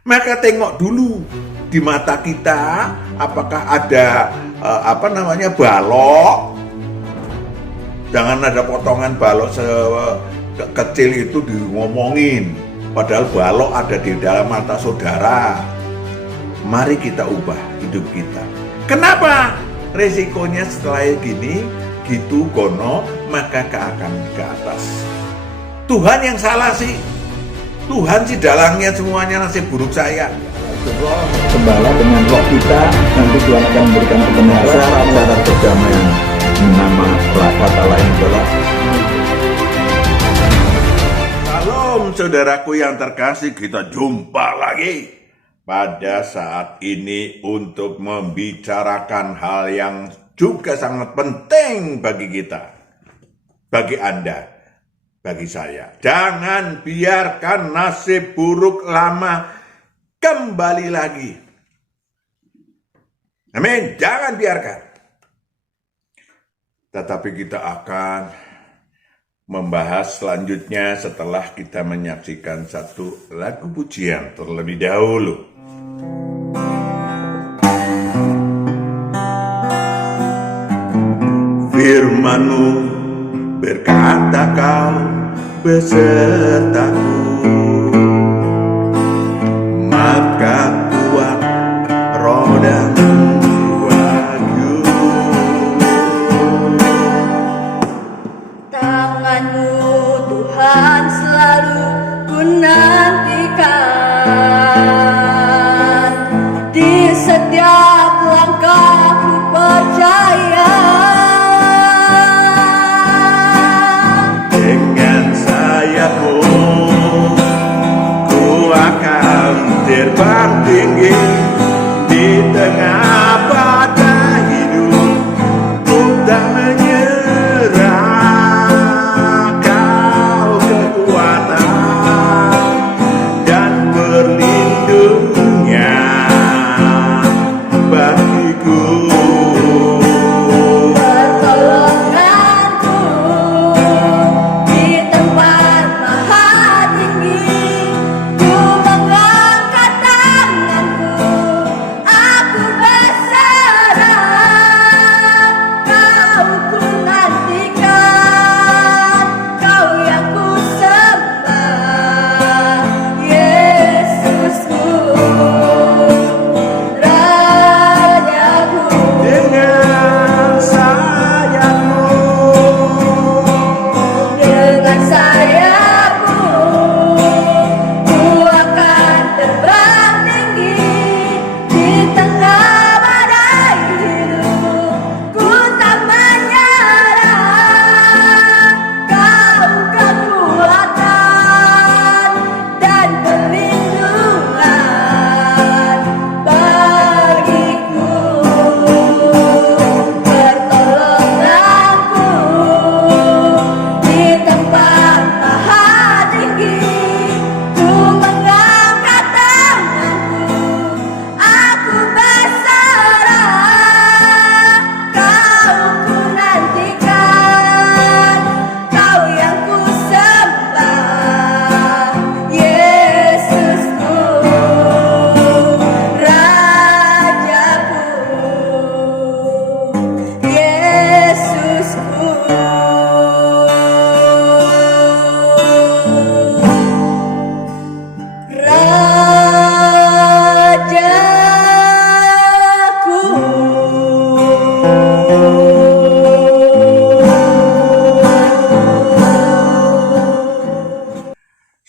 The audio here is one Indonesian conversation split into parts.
Maka tengok dulu di mata kita apakah ada balok. Jangan ada potongan balok sekecil itu ngomongin, padahal balok ada di dalam mata saudara. Mari kita ubah hidup kita. Kenapa? Resikonya setelah gini gitu kono, maka akan ke atas. Tuhan yang salah sih. Tuhan sih dalangnya semuanya nasib buruk saya. Gembala dengan roh kita, nanti Tuhan akan memberikan kebenaran cara perdamaian. Nama kata lain adalah Salam saudaraku yang terkasih, kita jumpa lagi pada saat ini untuk membicarakan hal yang juga sangat penting bagi kita, bagi Anda. Bagi saya, jangan biarkan nasib buruk lama kembali lagi. Amin, jangan biarkan. Tetapi kita akan membahas selanjutnya setelah kita menyaksikan satu lagu pujian terlebih dahulu. Firman-Mu berkata kau besertaku, maka kuat roh dan wahyu. Tangan-Mu Tuhan selalu ku nantikan, di setiap langkah ku percaya. Terbang tinggi di tengah badai hidup, ku tak menyerah. Kau kekuatan dan perlindungan bagiku.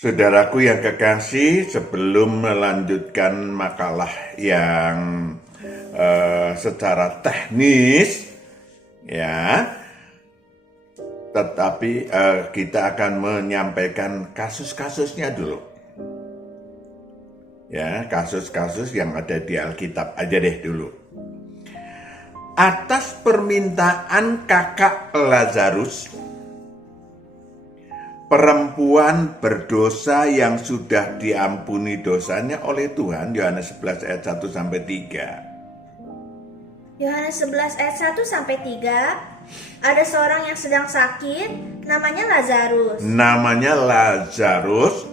Saudaraku yang kekasih, sebelum melanjutkan makalah yang secara teknis, ya, tetapi kita akan menyampaikan kasus-kasusnya dulu. Ya, kasus-kasus yang ada di Alkitab aja deh dulu. Atas permintaan kakak Lazarus, perempuan berdosa yang sudah diampuni dosanya oleh Tuhan, Yohanes 11 ayat 1 sampai 3. Yohanes 11 ayat 1 sampai 3, ada seorang yang sedang sakit, namanya Lazarus. Namanya Lazarus.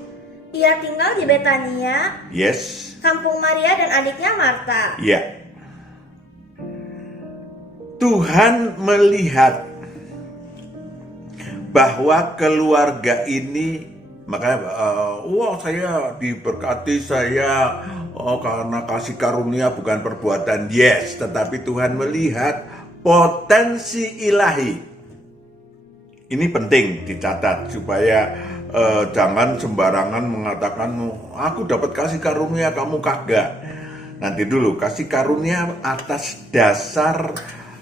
Ia tinggal di Betania. Yes. kampung Maria dan adiknya Marta. Ya. Tuhan melihat bahwa keluarga ini, makanya saya diberkati, saya karena kasih karunia bukan perbuatan. Yes, tetapi Tuhan melihat potensi ilahi. Ini penting dicatat supaya jangan sembarangan mengatakan aku dapat kasih karunia kamu kagak. Nanti dulu, kasih karunia atas dasar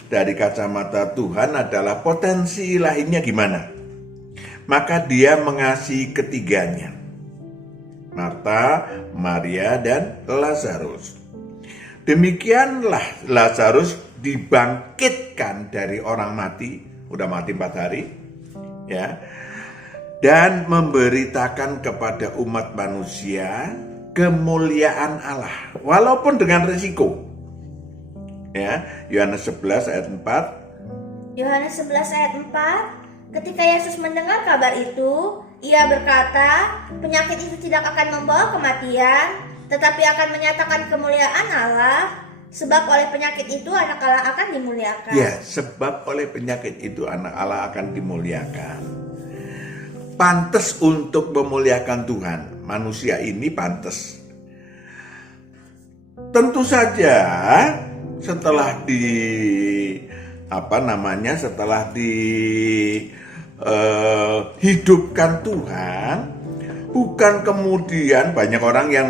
dari kacamata Tuhan adalah potensi ilahinya gimana. Maka dia mengasihi ketiganya, Marta, Maria, dan Lazarus. Demikianlah Lazarus dibangkitkan dari orang mati, udah mati 4 hari, ya, dan memberitakan kepada umat manusia kemuliaan Allah, walaupun dengan risiko. Ya, Yohanes 11 ayat 4. Yohanes 11 ayat 4. Ketika Yesus mendengar kabar itu, ia berkata, penyakit itu tidak akan membawa kematian, tetapi akan menyatakan kemuliaan Allah, sebab oleh penyakit itu anak Allah akan dimuliakan. Ya, sebab oleh penyakit itu anak Allah akan dimuliakan. Pantes untuk memuliakan Tuhan. Manusia ini pantes. Tentu saja setelah hidupkan Tuhan, bukan kemudian banyak orang yang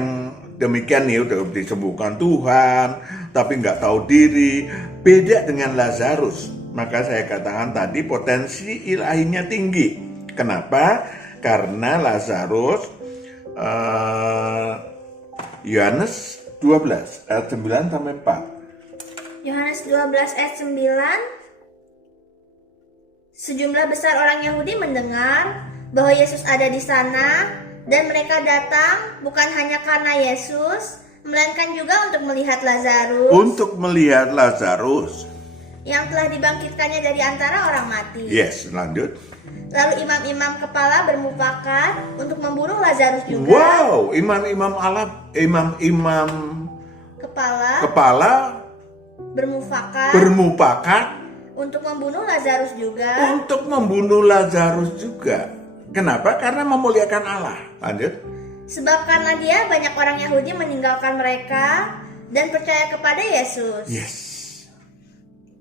demikian nih, udah disembuhkan Tuhan tapi nggak tahu diri. Beda dengan Lazarus. Maka saya katakan tadi potensi ilahinya tinggi. Kenapa? Karena Lazarus Yohanes 12 ayat 9 sampai 4. Yohanes 12 ayat 9. Sejumlah besar orang Yahudi mendengar bahwa Yesus ada di sana, dan mereka datang bukan hanya karena Yesus, melainkan juga untuk melihat Lazarus. Untuk melihat Lazarus yang telah dibangkitkannya dari antara orang mati. Yes, lanjut. Lalu imam-imam kepala bermufakat untuk membunuh Lazarus juga. Wow, imam-imam kepala bermufakat untuk membunuh Lazarus juga. Kenapa? Karena memuliakan Allah. Lanjut. Sebab karena dia banyak orang Yahudi meninggalkan mereka dan percaya kepada Yesus. Yes.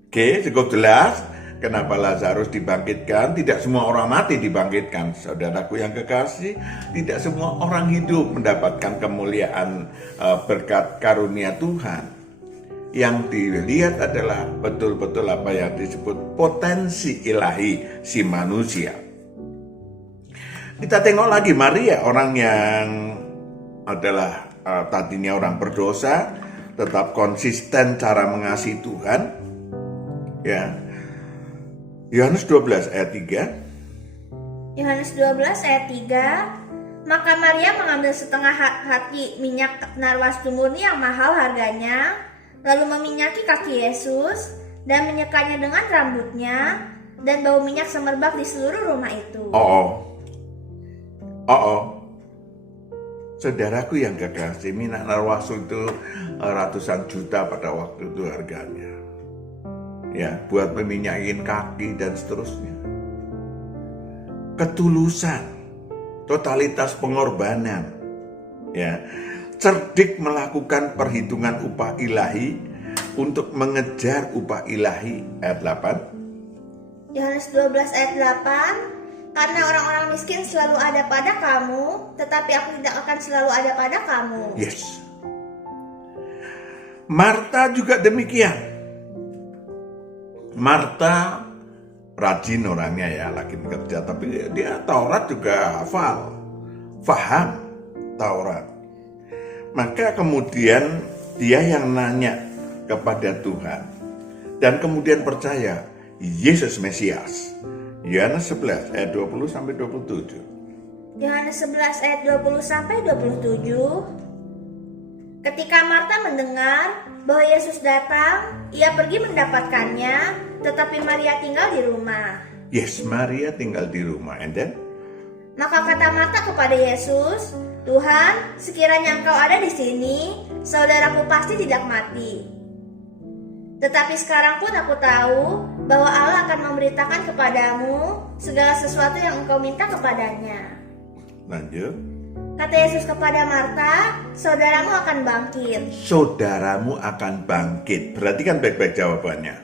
Oke, cukup jelas kenapa Lazarus dibangkitkan. Tidak semua orang mati dibangkitkan. Saudaraku yang kekasih, tidak semua orang hidup mendapatkan kemuliaan berkat karunia Tuhan. Yang dilihat adalah betul-betul apa yang disebut potensi ilahi si manusia. Kita tengok lagi Maria, orang yang adalah tadinya orang berdosa, tetap konsisten cara mengasihi Tuhan. Ya. Yohanes 12 ayat 3. Yohanes 12 ayat 3. Maka Maria mengambil setengah hati minyak narwastu murni yang mahal harganya, lalu meminyaki kaki Yesus dan menyekanya dengan rambutnya, dan bau minyak semerbak di seluruh rumah itu. Saudaraku yang kekasih, minyak narwastu itu ratusan juta pada waktu itu harganya. Ya, buat meminyakin kaki dan seterusnya. Ketulusan, totalitas pengorbanan. Ya, cerdik melakukan perhitungan upah ilahi untuk mengejar upah ilahi. Ayat 8. Yohanes 12 ayat 8. Karena orang-orang miskin selalu ada pada kamu, tetapi aku tidak akan selalu ada pada kamu. Yes. Marta juga demikian. Marta rajin orangnya ya, lagi bekerja, tapi dia Taurat juga hafal, paham Taurat. Maka kemudian dia yang nanya kepada Tuhan dan kemudian percaya Yesus Mesias. Yohanes 11 ayat 20 sampai 27. Yohanes 11 ayat 20 sampai 27. Ketika Marta mendengar bahwa Yesus datang, ia pergi mendapatkannya, tetapi Maria tinggal di rumah. Yes, Maria tinggal di rumah. And then? Maka kata Marta kepada Yesus, Tuhan, sekiranya Engkau ada di sini, saudaraku pasti tidak mati. Tetapi sekarang pun aku tahu bahwa Allah akan memberitakan kepadamu segala sesuatu yang engkau minta kepadanya. Lanjut. Kata Yesus kepada Marta, saudaramu akan bangkit. Saudaramu akan bangkit. Berarti kan baik-baik jawabannya.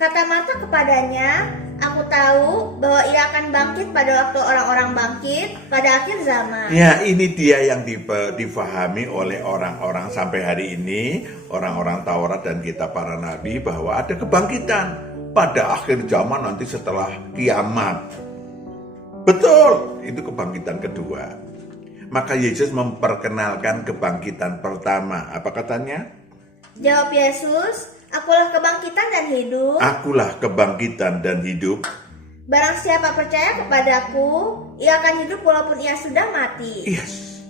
Kata Marta kepadanya, aku tahu bahwa ia akan bangkit pada waktu orang-orang bangkit pada akhir zaman. Ya, ini dia yang difahami oleh orang-orang sampai hari ini, orang-orang Taurat dan kitab para nabi, bahwa ada kebangkitan pada akhir zaman nanti setelah kiamat. Betul, itu kebangkitan kedua. Maka Yesus memperkenalkan kebangkitan pertama. Apa katanya? Jawab Yesus, akulah kebangkitan dan hidup. Akulah kebangkitan dan hidup. Barang siapa percaya kepadaku, ia akan hidup walaupun ia sudah mati. Yes,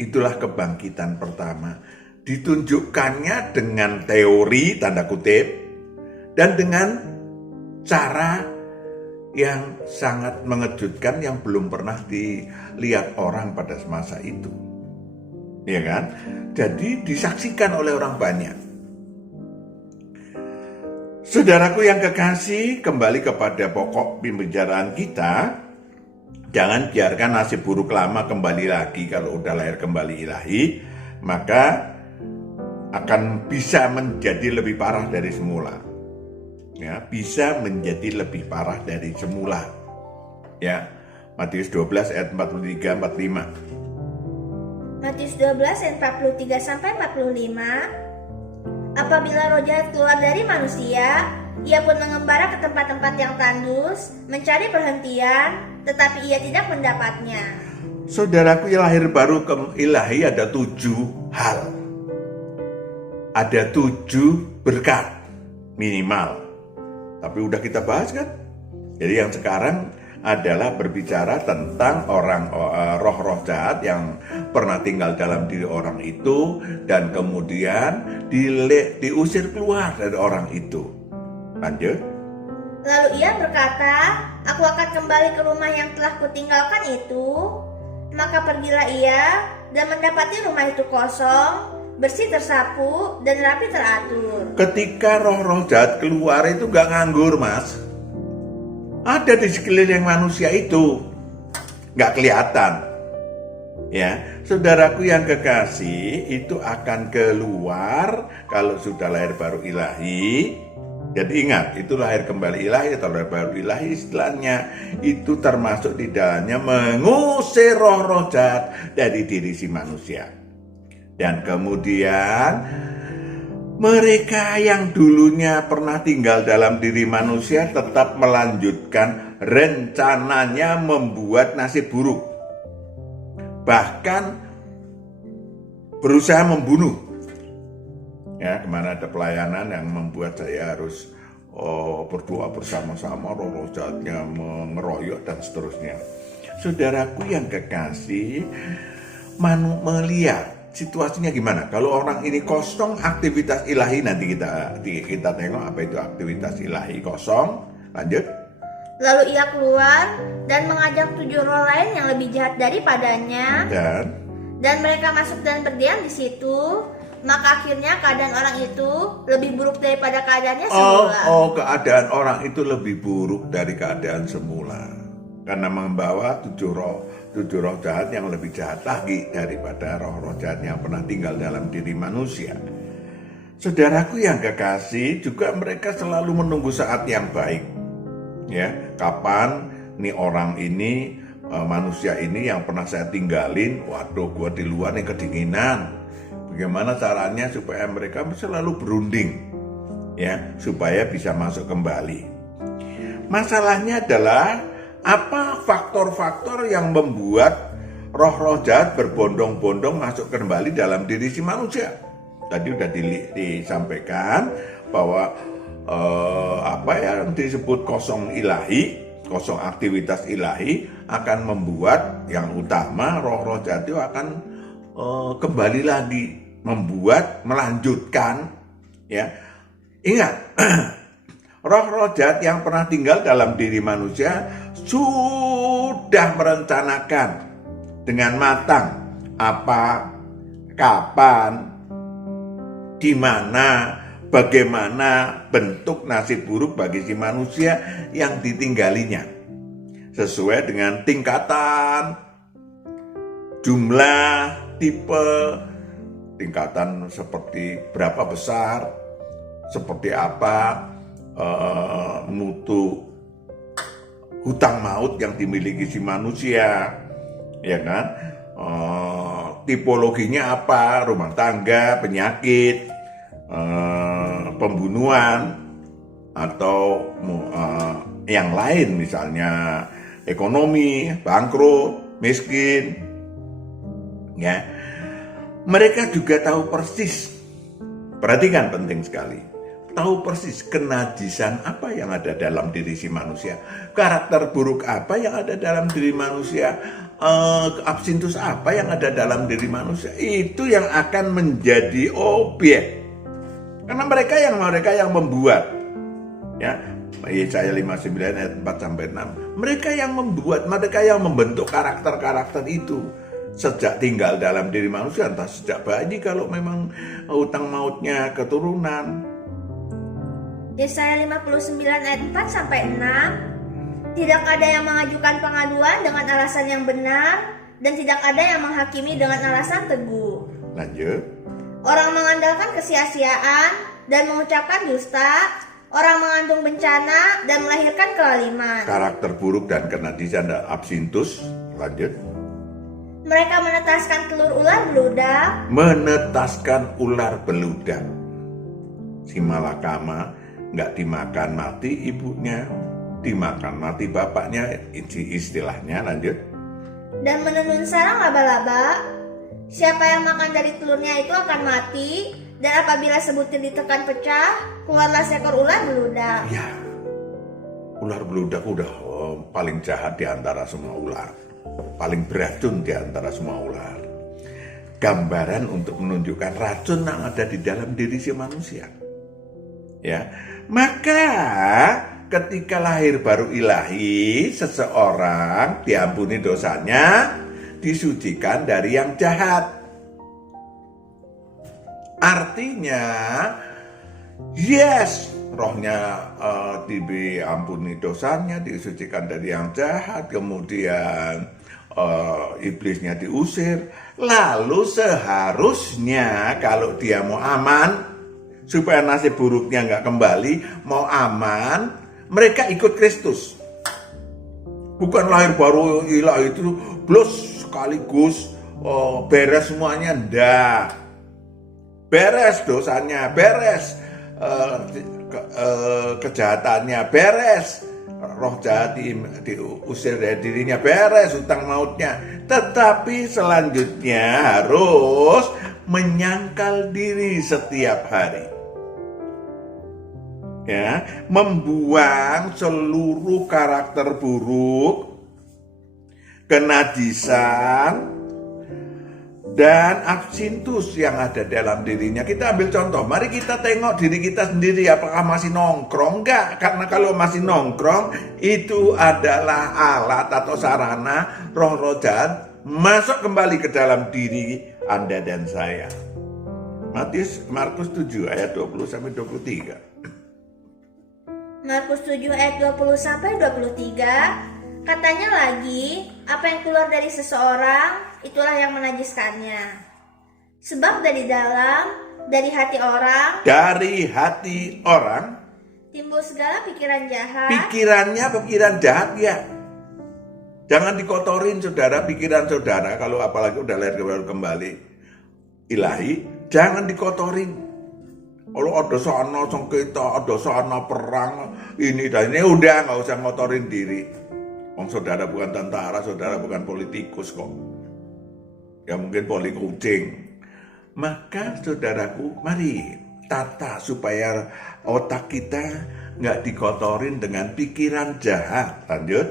itulah kebangkitan pertama. Ditunjukkannya dengan teori, tanda kutip, dan dengan cara yang sangat mengejutkan yang belum pernah dilihat orang pada masa itu. Ya kan? Jadi disaksikan oleh orang banyak. Saudaraku yang kekasih, kembali kepada pokok pembicaraan kita. Jangan biarkan nasib buruk lama kembali lagi. Kalau udah lahir kembali ilahi, maka akan bisa menjadi lebih parah dari semula. Ya, bisa menjadi lebih parah dari semula. Ya, Matius 12 ayat 43-45. Matius 12 ayat 43 sampai 45. Apabila roh jahat keluar dari manusia, ia pun mengembara ke tempat-tempat yang tandus, mencari perhentian, tetapi ia tidak mendapatnya. Saudaraku yang lahir baru ke ilahi ada 7 hal. Ada 7 berkat minimal. Tapi udah kita bahas kan? Jadi yang sekarang adalah berbicara tentang roh-roh jahat yang pernah tinggal dalam diri orang itu dan kemudian diusir keluar dari orang itu. Lanjut. Lalu ia berkata, aku akan kembali ke rumah yang telah kutinggalkan itu. Maka pergilah ia dan mendapati rumah itu kosong, bersih tersapu, dan rapi teratur. Ketika roh-roh jahat keluar itu gak nganggur, Mas. Ada di sekeliling manusia itu. Gak kelihatan. Ya, saudaraku yang kekasih, itu akan keluar kalau sudah lahir baru ilahi. Jadi ingat, itu lahir kembali ilahi atau lahir baru ilahi, istilahnya itu termasuk di dalamnya mengusir roh-roh jahat dari diri si manusia. Dan kemudian mereka yang dulunya pernah tinggal dalam diri manusia tetap melanjutkan rencananya membuat nasib buruk. Bahkan berusaha membunuh. Ya, kemana ada pelayanan yang membuat saya harus berdoa bersama-sama, roh-roh jahatnya mengeroyok dan seterusnya. Saudaraku yang kekasih, melihat situasinya gimana? Kalau orang ini kosong, aktivitas ilahi, nanti kita tengok apa itu aktivitas ilahi kosong. Lanjut. Lalu ia keluar dan mengajak 7 roh lain yang lebih jahat daripadanya. Dan mereka masuk dan berdiam di situ. Maka akhirnya keadaan orang itu lebih buruk daripada keadaannya semula. Keadaan orang itu lebih buruk dari keadaan semula. Karena membawa 7 roh jahat yang lebih jahat lagi daripada roh-roh jahat yang pernah tinggal dalam diri manusia. Saudaraku yang kekasih, juga mereka selalu menunggu saat yang baik. Ya, kapan nih orang ini, manusia ini yang pernah saya tinggalin, waduh gua di luar nih kedinginan. Bagaimana caranya supaya mereka selalu berunding, ya, supaya bisa masuk kembali. Masalahnya adalah apa faktor-faktor yang membuat roh-roh jahat berbondong-bondong masuk kembali dalam diri si manusia? Tadi sudah disampaikan bahwa apa yang disebut kosong ilahi, kosong aktivitas ilahi akan membuat yang utama roh-roh jahat itu akan kembali lagi, melanjutkan, ya. Ingat, roh-roh jahat yang pernah tinggal dalam diri manusia sudah merencanakan dengan matang apa, kapan, di mana, bagaimana bentuk nasib buruk bagi si manusia yang ditinggalinya. Sesuai dengan tingkatan, jumlah, tipe, tingkatan seperti berapa besar, seperti apa mutu hutang maut yang dimiliki si manusia, ya kan? Tipologinya apa, rumah tangga, penyakit, pembunuhan, atau yang lain, misalnya ekonomi, bangkrut, miskin, ya. Mereka juga tahu persis, perhatikan, penting sekali, tahu persis kenajisan apa yang ada dalam diri si manusia, karakter buruk apa yang ada dalam diri manusia, absintus apa yang ada dalam diri manusia. Itu yang akan menjadi objek, karena mereka yang membuat, ya. Yesaya 59 ayat 4-6, mereka yang membuat, mereka yang membentuk karakter-karakter itu sejak tinggal dalam diri manusia, entah sejak bayi kalau memang hutang mautnya keturunan. Yesaya 59 ayat 4-6, tidak ada yang mengajukan pengaduan dengan alasan yang benar, dan tidak ada yang menghakimi dengan alasan teguh. Lanjut. Orang mengandalkan kesia-siaan dan mengucapkan dusta, orang mengandung bencana dan melahirkan kelaliman. Karakter buruk dan kenajisan dan absintus. Lanjut. Mereka menetaskan telur ular beludak. Menetaskan ular beludak. Si malakama nggak dimakan mati ibunya, dimakan mati bapaknya, istilahnya. Lanjut. Dan menenun sarang laba-laba. Siapa yang makan dari telurnya itu akan mati, dan apabila sebutir ditekan pecah, keluarlah seekor ular beludak. Ya, ular beludak udah paling jahat di antara semua ular, paling beracun di antara semua ular. Gambaran untuk menunjukkan racun yang ada di dalam diri si manusia. Ya, maka ketika lahir baru ilahi, seseorang diampuni dosanya, disucikan dari yang jahat. Artinya, yes, rohnya diampuni dosanya, disucikan dari yang jahat, kemudian iblisnya diusir. Lalu seharusnya kalau dia mau aman, supaya nasib buruknya nggak kembali, mau aman, mereka ikut Kristus. Bukan lahir baru ilahi itu plus sekaligus beres semuanya, ndak. Beres dosanya, beres kejahatannya, beres roh jahat diusir dari dirinya, beres hutang mautnya. Tetapi selanjutnya harus menyangkal diri setiap hari, ya, membuang seluruh karakter buruk, kenajisan, dan absintus yang ada dalam dirinya. Kita ambil contoh, mari kita tengok diri kita sendiri, apakah masih nongkrong? Enggak, karena kalau masih nongkrong itu adalah alat atau sarana roh-roh jahat masuk kembali ke dalam diri Anda dan saya. Markus 7 ayat 20-23. Markus 7 ayat 20-23, katanya lagi, apa yang keluar dari seseorang, itulah yang menajiskannya. Sebab dari dalam, dari hati orang, timbul segala pikiran jahat. Pikiran jahat, ya. Jangan dikotorin, saudara, pikiran saudara, kalau apalagi udah lahir kembali ilahi, jangan dikotorin. Kalau ada sono sengketa, ada sono perang, ini dan ini, udah nggak usah ngotorin diri. Saudara bukan tentara, saudara bukan politikus kok. Ya mungkin poli kucing. Maka saudaraku, mari tata supaya otak kita nggak dikotorin dengan pikiran jahat. Lanjut.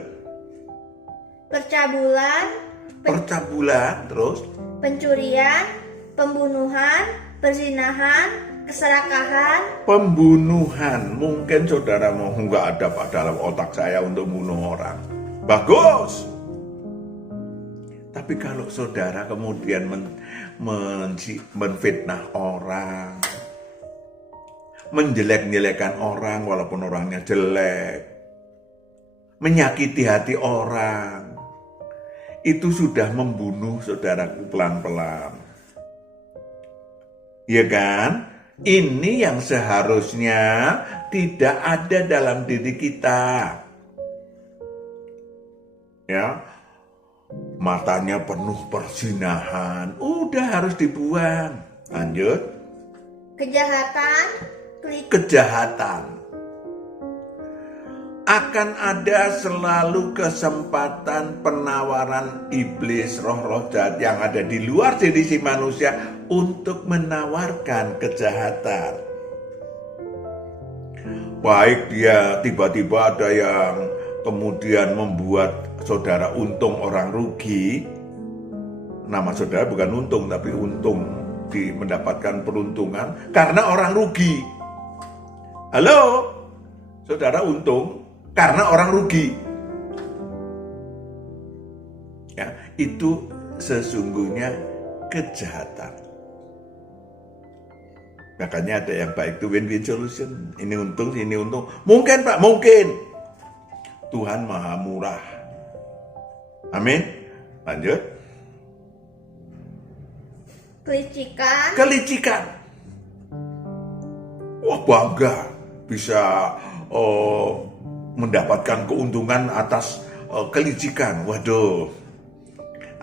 Percabulan, terus. Pencurian, pembunuhan, perzinahan, keserakahan. Pembunuhan, mungkin saudara mau nggak ada dalam otak saya untuk bunuh orang. Bagus. Tapi kalau saudara kemudian menfitnah orang, menjelek-jelekan orang walaupun orangnya jelek, menyakiti hati orang, itu sudah membunuh saudaraku pelan-pelan. Ya kan? Ini yang seharusnya tidak ada dalam diri kita. Ya, matanya penuh perzinahan, udah harus dibuang. Lanjut. Kejahatan. Akan ada selalu kesempatan penawaran iblis, roh-roh jahat yang ada di luar diri si manusia untuk menawarkan kejahatan. Baik dia tiba-tiba ada yang kemudian membuat saudara untung orang rugi. Nama saudara bukan untung, tapi untung mendapatkan peruntungan karena orang rugi. Halo, saudara untung karena orang rugi. Ya, itu sesungguhnya kejahatan. Makanya ada yang baik itu win-win solution. Ini untung, ini untung. Mungkin Pak, mungkin. Tuhan Maha Murah. Amin. Lanjut. Kelicikan. Wah, bangga bisa mendapatkan keuntungan atas kelicikan. Waduh.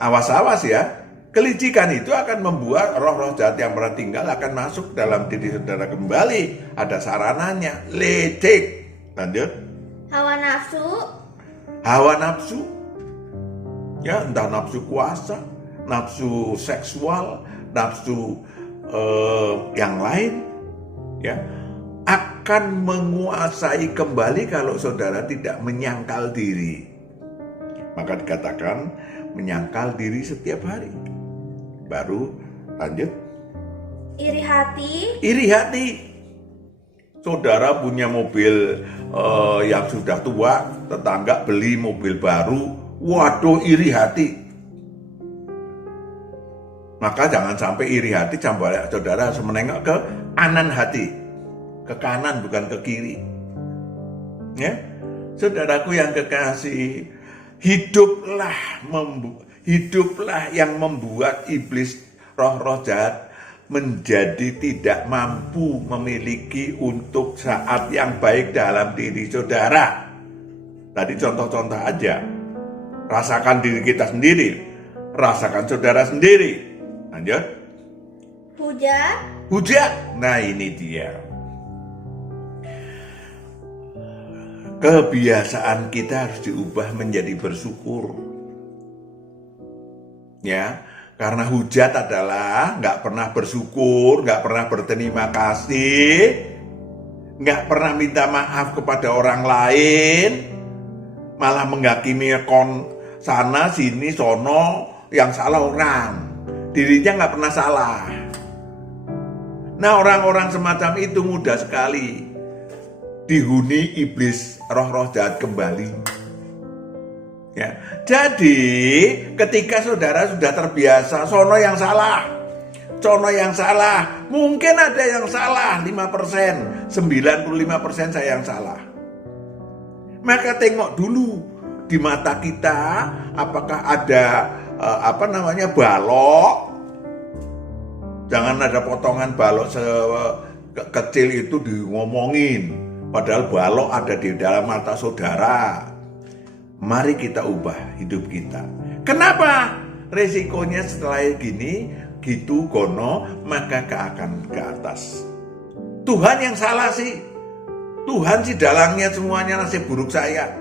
Awas-awas ya. Kelicikan itu akan membuat roh-roh jahat yang pernah tinggal akan masuk dalam diri saudara kembali. Ada sarananya, licik. Lanjut. Hawa nafsu. Ya, entah nafsu kuasa, nafsu seksual, nafsu yang lain. Ya, akan menguasai kembali kalau saudara tidak menyangkal diri. Maka dikatakan menyangkal diri setiap hari. Baru lanjut. Iri hati. Saudara punya mobil yang sudah tua, tetangga beli mobil baru, waduh iri hati. Maka jangan sampai iri hati, saudara harus menengok ke kanan hati. Ke kanan bukan ke kiri. Ya, saudaraku yang kekasih, hiduplah yang membuat iblis roh-roh jahat menjadi tidak mampu memiliki untuk saat yang baik dalam diri saudara. Tadi contoh-contoh aja. Rasakan diri kita sendiri, rasakan saudara sendiri. Lanjut. Hujat. Nah, ini dia. Kebiasaan kita harus diubah menjadi bersyukur. Ya, karena hujat adalah nggak pernah bersyukur, nggak pernah berterima kasih, nggak pernah minta maaf kepada orang lain, malah menghakimi sana sini sono, yang salah orang, dirinya nggak pernah salah. Nah, orang-orang semacam itu mudah sekali dihuni iblis roh-roh jahat kembali. Ya, jadi ketika saudara sudah terbiasa sono yang salah, mungkin ada yang salah 5%, 95% saya yang salah. Maka tengok dulu di mata kita apakah ada balok. Jangan ada potongan balok sekecil itu ngomongin, padahal balok ada di dalam mata saudara. Mari kita ubah hidup kita. Kenapa? Resikonya setelah gini, gitu gono, maka akan ke atas. Tuhan yang salah sih. Tuhan sih dalangnya semuanya nasib buruk saya.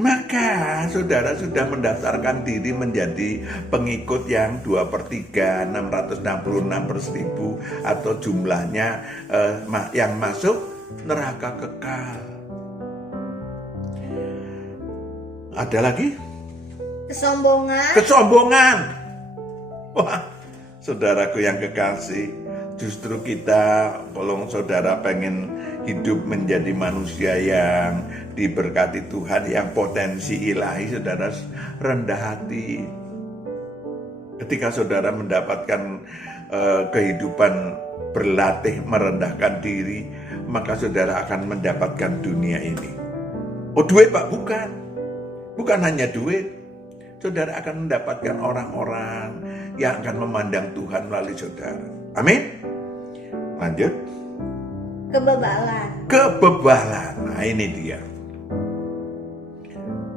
Maka saudara sudah mendaftarkan diri menjadi pengikut yang 2/3, 666/1000 atau jumlahnya yang masuk neraka kekal. Ada lagi? Kesombongan. Wah, saudaraku yang kekasih, Justru kita, kalau saudara pengen hidup menjadi manusia yang diberkati Tuhan, yang potensi ilahi, saudara rendah hati. Ketika saudara mendapatkan kehidupan berlatih merendahkan diri, maka saudara akan mendapatkan dunia ini. Oh, duit Pak? Bukan hanya duit. Saudara akan mendapatkan orang-orang yang akan memandang Tuhan melalui saudara. Amin. Lanjut. Kebebalan. Nah, ini dia.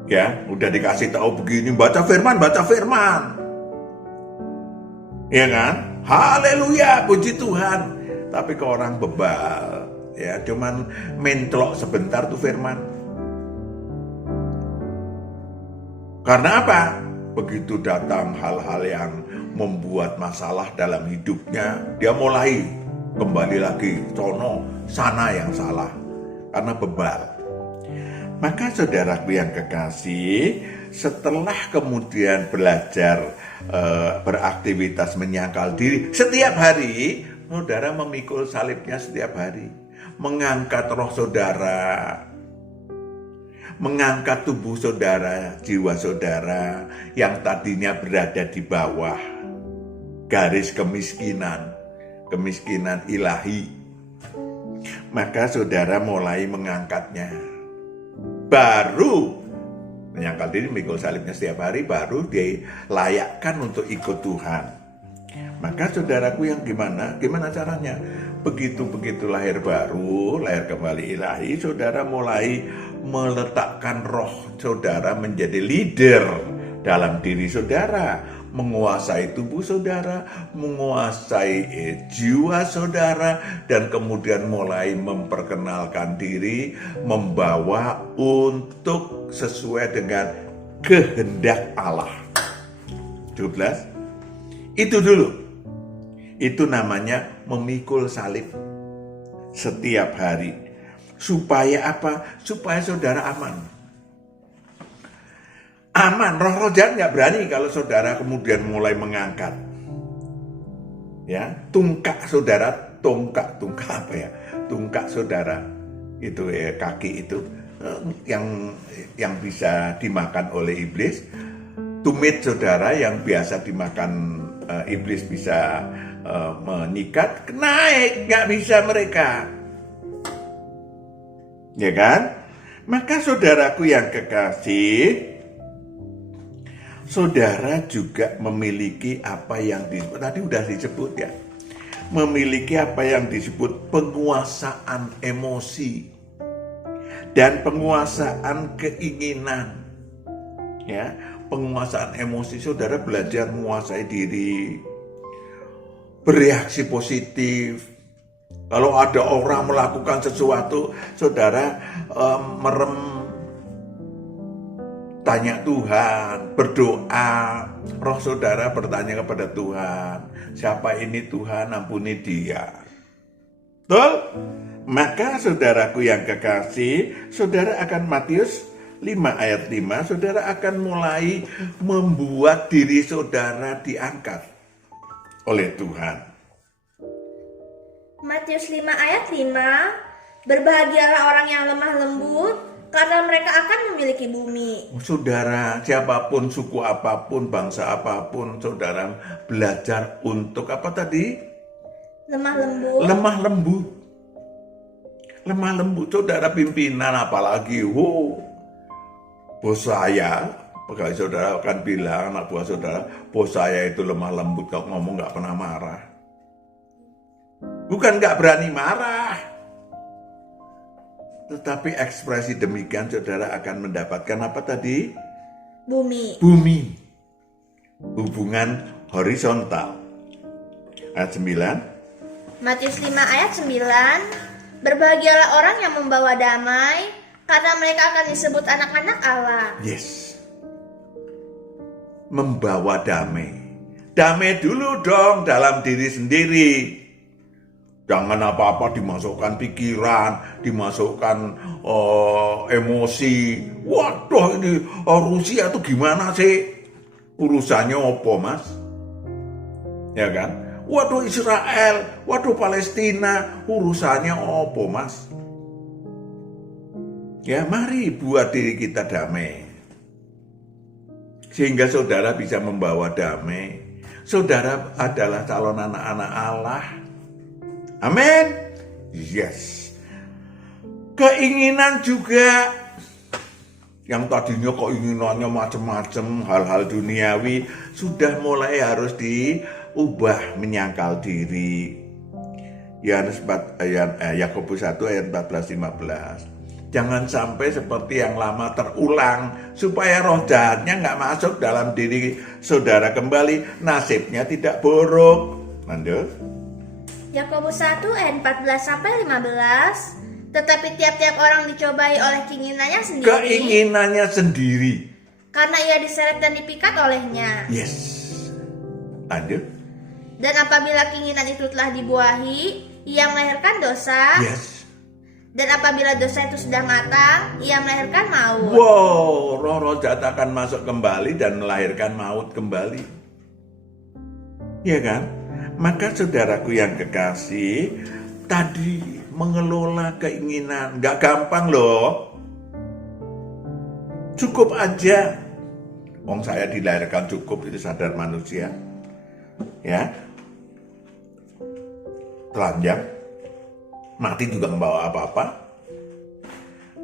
Ya, udah dikasih tahu begini, baca firman. Ya kan? Haleluya, puji Tuhan. Tapi ke orang bebal, ya, cuman mencelok sebentar tuh firman. Karena apa? Begitu datang hal-hal yang membuat masalah dalam hidupnya, dia mulai kembali lagi sono sana yang salah karena bebal. Maka saudaraku yang kekasih, setelah kemudian belajar beraktivitas menyangkal diri setiap hari, saudara memikul salibnya setiap hari, mengangkat roh saudara, mengangkat tubuh saudara, jiwa saudara yang tadinya berada di bawah garis kemiskinan ilahi. Maka saudara mulai mengangkatnya. Baru menyangkal diri, memikul salibnya setiap hari, baru dilayakkan untuk ikut Tuhan. Maka saudaraku yang gimana caranya? Begitu lahir baru, lahir kembali ilahi, saudara mulai meletakkan roh saudara menjadi leader dalam diri saudara, menguasai tubuh saudara, menguasai jiwa saudara, dan kemudian mulai memperkenalkan diri, membawa untuk sesuai dengan kehendak Allah. 12. Itu dulu. Itu namanya memikul salib setiap hari. Supaya apa? Supaya saudara aman. Roh jahat nggak berani kalau saudara kemudian mulai mengangkat. Ya, tungkak saudara, tungkak apa ya? Tungkak saudara itu kaki itu yang bisa dimakan oleh iblis. Tumit saudara yang biasa dimakan iblis bisa menyikat, naik, nggak bisa mereka. Ya kan? Maka saudaraku yang kekasih, saudara juga memiliki apa yang tadi udah disebut ya. Memiliki apa yang disebut penguasaan emosi dan penguasaan keinginan. Ya, penguasaan emosi, saudara belajar menguasai diri. Bereaksi positif. Kalau ada orang melakukan sesuatu, saudara merem, tanya Tuhan, berdoa, roh saudara bertanya kepada Tuhan, siapa ini Tuhan, ampuni dia. Betul? Maka saudaraku yang kekasih, saudara akan Matius 5 ayat 5, saudara akan mulai membuat diri saudara diangkat oleh Tuhan. Matius 5 ayat 5, berbahagialah orang yang lemah lembut, karena mereka akan memiliki bumi. Saudara, siapapun, suku apapun, bangsa apapun, saudara belajar untuk apa tadi? Lemah lembut, saudara pimpinan apalagi, bos saya, pegawai saudara akan bilang, anak buah saudara, bos saya itu lemah lembut, kalau ngomong gak pernah marah. Bukan gak berani marah, tetapi ekspresi demikian saudara akan mendapatkan apa tadi? Bumi. Hubungan horizontal. Ayat 9. Matius 5 ayat 9, berbahagialah orang yang membawa damai, karena mereka akan disebut anak-anak Allah. Yes. Membawa damai. Damai dulu dong dalam diri sendiri. Jangan apa-apa dimasukkan pikiran, dimasukkan emosi. Waduh, ini Rusia tuh gimana sih? Urusannya apa, Mas? Ya kan? waduh Israel, waduh Palestina, urusannya opo mas? Ya mari buat diri kita damai. Sehingga saudara bisa membawa damai. Saudara adalah calon anak-anak Allah. Amin. Yes. Keinginan juga yang tadinya keinginannya macam-macam, hal-hal duniawi sudah mulai harus diubah, menyangkal diri. Yakobus 1 ayat 14-15. Jangan sampai seperti yang lama terulang, supaya roh jahatnya nggak masuk dalam diri saudara kembali, nasibnya tidak buruk. Lanjut. Yakobus 1 ayat 14-15. Tetapi tiap-tiap orang dicobai oleh keinginannya sendiri. Keinginannya sendiri. Karena ia diseret dan dipikat olehnya. Yes. Lanjut. Dan apabila keinginan itu telah dibuahi, ia melahirkan dosa. Yes. Dan apabila dosa itu sudah matang, ia melahirkan maut. Wow, roh-roh jahat akan masuk kembali dan melahirkan maut kembali. Ya kan? Maka saudaraku yang kekasih, tadi mengelola keinginan gak gampang loh. Cukup aja. Wong saya dilahirkan cukup, itu sadar manusia. Ya. Telanjang. Mati juga membawa apa-apa.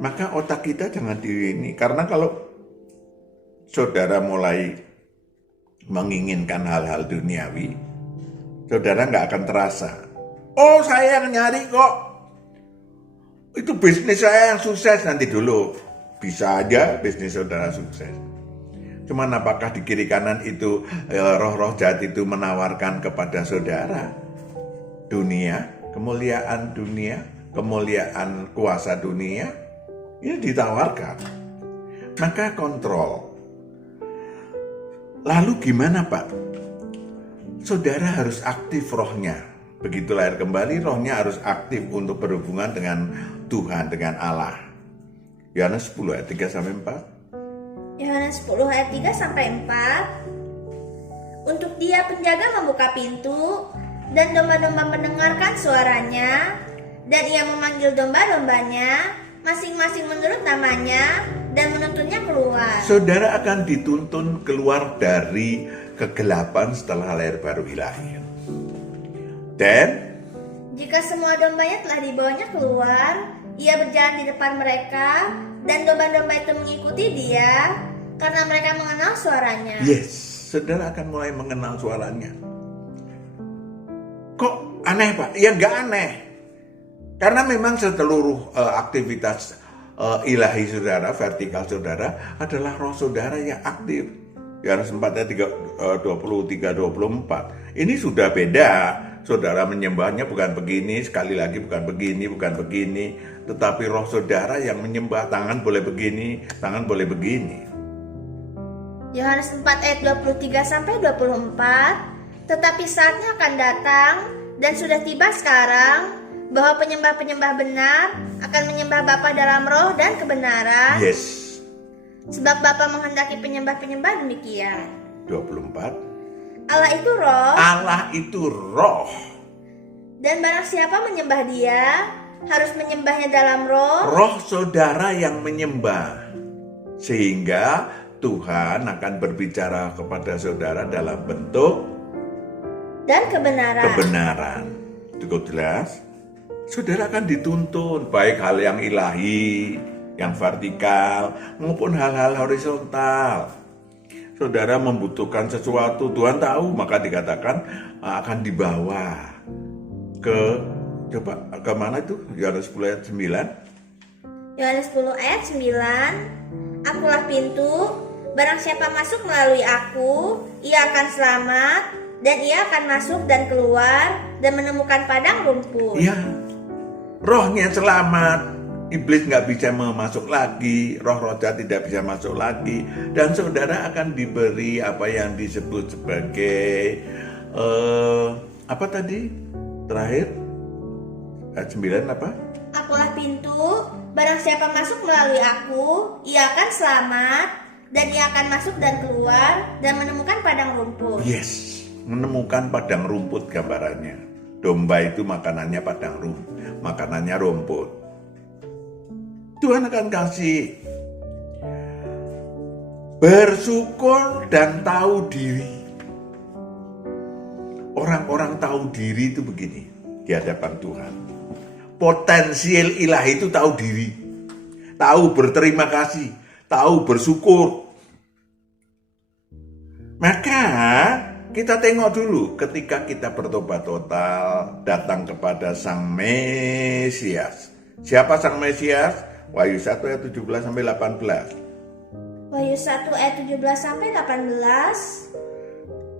Maka otak kita jangan ini. Karena kalau saudara mulai menginginkan hal-hal duniawi, saudara nggak akan terasa. Oh, saya yang nyari kok. Itu bisnis saya yang sukses. Nanti dulu. Bisa aja bisnis saudara sukses. Cuman apakah di kiri kanan itu roh-roh jahat itu menawarkan kepada saudara dunia, kemuliaan dunia, kemuliaan kuasa dunia, ini ditawarkan. Maka kontrol. Lalu gimana Pak? Saudara harus aktif rohnya. Begitu lahir kembali, rohnya harus aktif untuk berhubungan dengan Tuhan, dengan Allah. Yohanes 10 ayat 3-4. Yohanes 10 ayat 3-4. Untuk dia penjaga membuka pintu, dan domba-domba mendengarkan suaranya, dan ia memanggil domba-dombanya, masing-masing menurut namanya, dan menuntunnya keluar. Saudara akan dituntun keluar dari kegelapan setelah lahir baru ilahi. Dan jika semua dombanya telah dibawanya keluar, ia berjalan di depan mereka, dan domba-domba itu mengikuti dia, karena mereka mengenal suaranya. yes, saudara akan mulai mengenal suaranya. Kok aneh Pak? Ya nggak aneh. Karena memang seluruh aktivitas ilahi saudara, vertikal saudara adalah roh saudara yang aktif. Yohanes 4 ayat 23-24. Ini sudah beda. Saudara menyembahnya bukan begini, sekali lagi bukan begini. Tetapi roh saudara yang menyembah, tangan boleh begini, tangan boleh begini. Yohanes 4 ayat 23-24. Tetapi saatnya akan datang, dan sudah tiba sekarang, bahwa penyembah-penyembah benar akan menyembah Bapa dalam roh dan kebenaran. Yes. Sebab Bapa menghendaki penyembah-penyembah demikian. 24. Allah itu roh. Allah itu roh. Dan barang siapa menyembah dia, harus menyembahnya dalam roh. Roh saudara yang menyembah. Sehingga Tuhan akan berbicara kepada saudara dalam bentuk dan kebenaran. Cukup jelas? Saudara akan dituntun baik hal yang ilahi, yang vertikal, maupun hal-hal horizontal. Saudara membutuhkan sesuatu, Tuhan tahu, maka dikatakan akan dibawa ke, coba ke mana itu? Yohanes 10 ayat 9. Yohanes 10 ayat 9. Akulah pintu, barang siapa masuk melalui aku, ia akan selamat, dan ia akan masuk dan keluar dan menemukan padang rumput. Ya, rohnya selamat. Iblis nggak bisa masuk lagi, roh-roh jahat tidak bisa masuk lagi, dan saudara akan diberi apa yang disebut sebagai apa tadi? Terakhir ayat 9 apa? Akulah pintu, barang siapa masuk melalui aku, ia akan selamat, dan ia akan masuk dan keluar dan menemukan padang rumput. Yes. menemukan padang rumput gambarannya. Domba itu makanannya makanannya rumput. Tuhan akan kasih bersyukur dan tahu diri. Orang-orang tahu diri itu begini di hadapan Tuhan. Potensial ilahi itu tahu diri, tahu berterima kasih, tahu bersyukur. Maka kita tengok dulu ketika kita bertobat total, datang kepada Sang Mesias. Siapa Sang Mesias? Wahyu 1 ayat 17 sampai 18. Wahyu 1 ayat 17 sampai 18.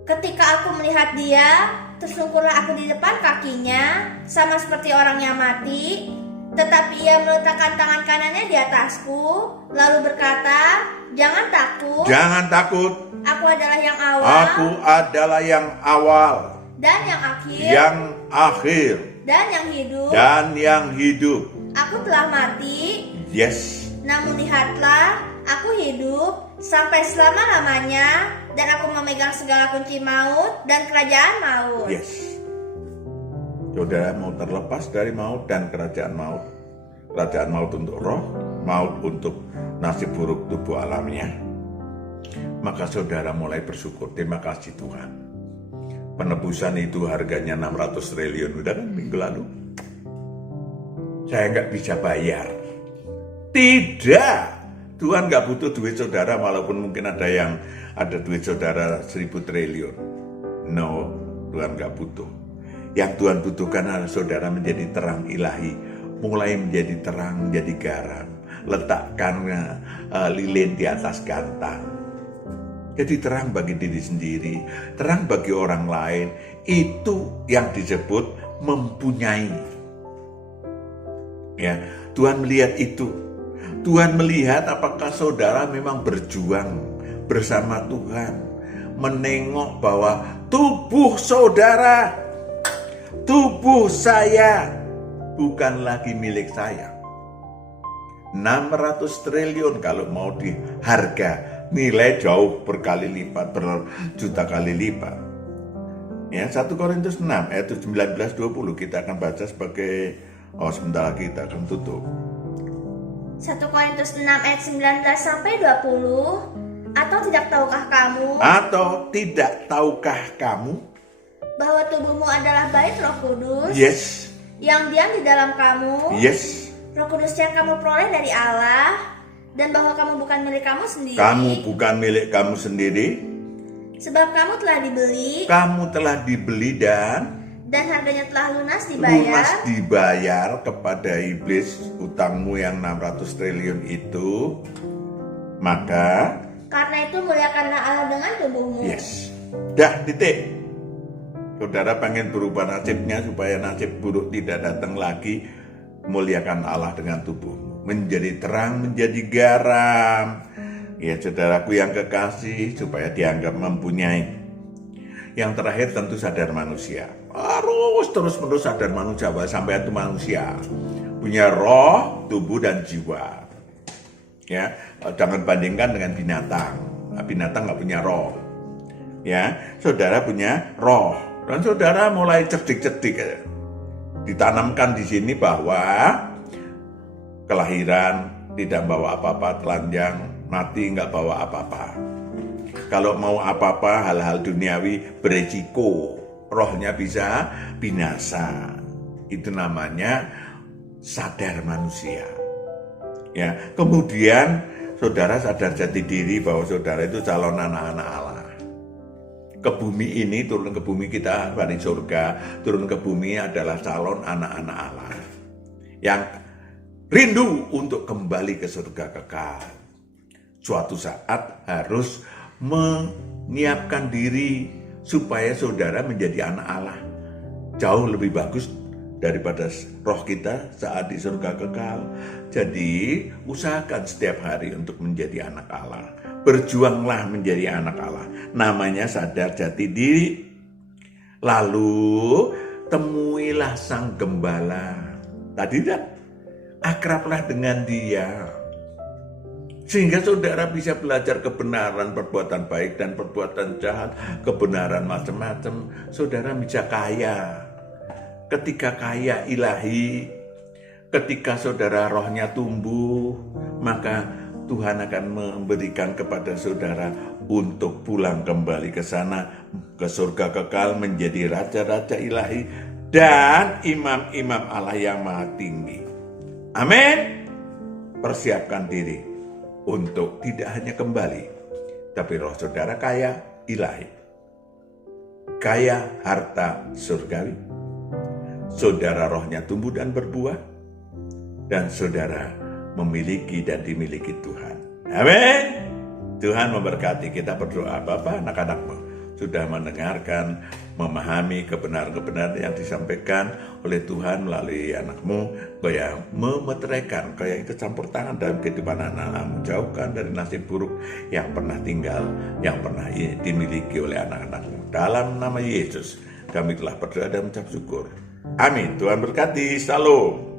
Ketika aku melihat dia, tersungkurlah aku di depan kakinya, sama seperti orang yang mati. Tetapi ia meletakkan tangan kanannya di atasku, lalu berkata, "Jangan takut. Jangan takut. Aku adalah yang awal. Aku adalah yang awal Dan yang akhir. Dan yang hidup. Aku telah mati. Yes. Namun lihatlah, aku hidup sampai selama-lamanya, dan aku memegang segala kunci maut dan kerajaan maut." Yes. Saudara mau terlepas dari maut dan kerajaan maut. Kerajaan maut untuk roh, maut untuk nasib buruk tubuh alamiah. Maka saudara mulai bersyukur. Terima kasih Tuhan. Penebusan itu harganya 600 triliun. Udah kan minggu lalu? Saya nggak bisa bayar. Tidak. Tuhan nggak butuh duit saudara, walaupun mungkin ada duit saudara 1000 triliun. No, Tuhan nggak butuh. Yang Tuhan butuhkan adalah saudara menjadi terang ilahi, mulai menjadi terang, menjadi garam. Letakkan lilin di atas gantang. Jadi terang bagi diri sendiri, terang bagi orang lain. Itu yang disebut mempunyai. Ya, Tuhan melihat itu. Tuhan melihat apakah saudara memang berjuang bersama Tuhan, menengok bahwa tubuh saudara, tubuh saya bukan lagi milik saya. 600 triliun kalau mau diharga, nilai jauh berkali lipat, berjuta kali lipat. Ya, 1 Korintus 6 ayat 19-20 kita akan baca sebagai sebentar lagi kita akan tutup. 1 Korintus 6 ayat 19 sampai 20. Atau tidak tahukah kamu bahwa tubuhmu adalah bait Roh Kudus? Yes. Yang diam di dalam kamu? Yes. Roh Kudus yang kamu peroleh dari Allah, dan bahwa kamu bukan milik kamu sendiri. Kamu bukan milik kamu sendiri. Sebab kamu telah dibeli. Kamu telah dibeli dan harganya telah lunas dibayar kepada iblis utangmu yang 600 triliun itu. Maka karena itu muliakanlah Allah dengan tubuhmu. Yes. Dah, titik. Saudara pengen berubah nasibnya supaya nasib buruk tidak datang lagi, muliakan Allah dengan tubuhmu. Menjadi terang, menjadi garam. Ya, saudaraku yang kekasih, supaya dianggap mempunyai. Yang terakhir tentu sadar manusia. Harus terus-menerus sadar manusia, bahwa sampai itu manusia. Punya roh, tubuh, dan jiwa. Ya, jangan bandingkan dengan binatang. Binatang nggak punya roh. Ya, saudara punya roh. Dan saudara mulai cerdik-cerdik. Ditanamkan di sini bahwa kelahiran tidak bawa apa-apa, telanjang, mati nggak bawa apa-apa. Kalau mau apa-apa hal-hal duniawi beresiko, rohnya bisa binasa. Itu namanya sadar manusia. Ya, kemudian saudara sadar jati diri bahwa saudara itu calon anak-anak Allah. Ke bumi ini, turun ke bumi kita dari surga, turun ke bumi adalah calon anak-anak Allah yang rindu untuk kembali ke surga kekal. Suatu saat harus menyiapkan diri supaya saudara menjadi anak Allah. Jauh lebih bagus daripada roh kita saat di surga kekal. Jadi usahakan setiap hari untuk menjadi anak Allah. Berjuanglah menjadi anak Allah. Namanya sadar jati diri. Lalu temuilah Sang Gembala. Tadi tidak? Akrablah dengan Dia. Sehingga saudara bisa belajar kebenaran, perbuatan baik dan perbuatan jahat, kebenaran macam-macam. Saudara bisa kaya. Ketika kaya ilahi, ketika saudara rohnya tumbuh, maka Tuhan akan memberikan kepada saudara untuk pulang kembali ke sana, ke surga kekal, menjadi raja-raja ilahi dan imam-imam Allah yang maha tinggi. Amin. Persiapkan diri untuk tidak hanya kembali, tapi roh saudara kaya ilahi, kaya harta surgawi, saudara rohnya tumbuh dan berbuah, dan saudara memiliki dan dimiliki Tuhan. Amin. Tuhan memberkati. Kita berdoa. Bapak, anak-anakmu sudah mendengarkan, memahami kebenaran-kebenaran yang disampaikan oleh Tuhan melalui anakmu, kaya memeteraikan, kaya ikut campur tangan dalam kehidupan anak-anakmu, jauhkan dari nasib buruk yang pernah tinggal, yang pernah dimiliki oleh anak-anakmu. Dalam nama Yesus kami telah berdoa dan mengucap syukur. Amin. Tuhan berkati. Shalom.